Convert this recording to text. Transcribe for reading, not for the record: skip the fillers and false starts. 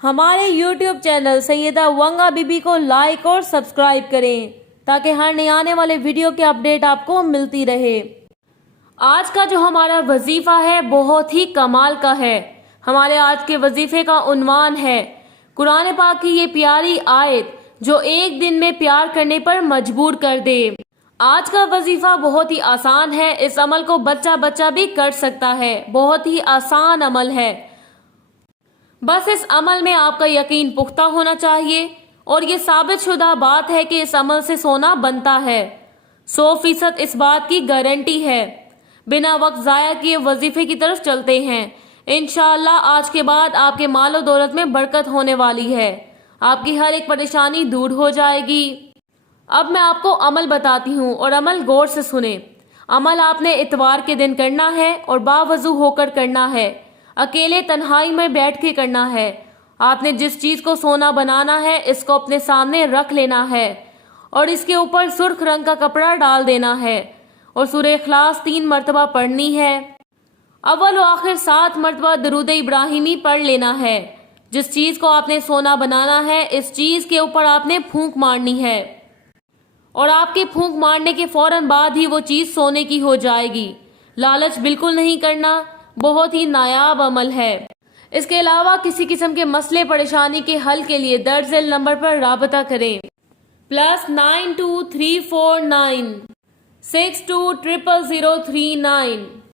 ہمارے YouTube channel Syeda Wanga Bibi کو like اور سبسکرائب کریں تاکہ ہر نئے آنے والے ویڈیو کی اپڈیٹ آپ کو ملتی رہے۔ آج کا جو ہمارا وظیفہ ہے بہت ہی کمال کا ہے۔ ہمارے آج کے وظیفے کا عنوان ہے قرآن پاک کی یہ پیاری آیت جو ایک دن میں پیار کرنے پر مجبور کر دے۔ آج کا وظیفہ بہت ہی آسان ہے، اس عمل کو بچہ بھی کر سکتا ہے، بہت ہی آسان عمل ہے۔ بس اس عمل میں آپ کا یقین پختہ ہونا چاہیے اور یہ ثابت شدہ بات ہے کہ اس عمل سے سونا بنتا ہے۔ 100% اس بات کی گارنٹی ہے۔ بنا وقت ضائع کیے وظیفے کی طرف چلتے ہیں۔ انشاءاللہ آج کے بعد آپ کے مال و دولت میں برکت ہونے والی ہے، آپ کی ہر ایک پریشانی دور ہو جائے گی۔ اب میں آپ کو عمل بتاتی ہوں اور عمل غور سے سنیں۔ عمل آپ نے اتوار کے دن کرنا ہے اور باوضو ہو کر کرنا ہے، اکیلے تنہائی میں بیٹھ کے کرنا ہے۔ آپ نے جس چیز کو سونا بنانا ہے اس کو اپنے سامنے رکھ لینا ہے اور اس کے اوپر سرخ رنگ کا کپڑا ڈال دینا ہے اور سورہ اخلاص 3 مرتبہ پڑھنی ہے۔ اول و آخر 7 مرتبہ درود ابراہیمی پڑھ لینا ہے۔ جس چیز کو آپ نے سونا بنانا ہے اس چیز کے اوپر آپ نے پھونک مارنی ہے اور آپ کے پھونک مارنے کے فوراً بعد ہی وہ چیز سونے کی ہو جائے گی۔ لالچ بالکل نہیں کرنا، بہت ہی نایاب عمل ہے۔ اس کے علاوہ کسی قسم کے مسئلے پریشانی کے حل کے لیے درج ذیل نمبر پر رابطہ کریں۔ +923496200039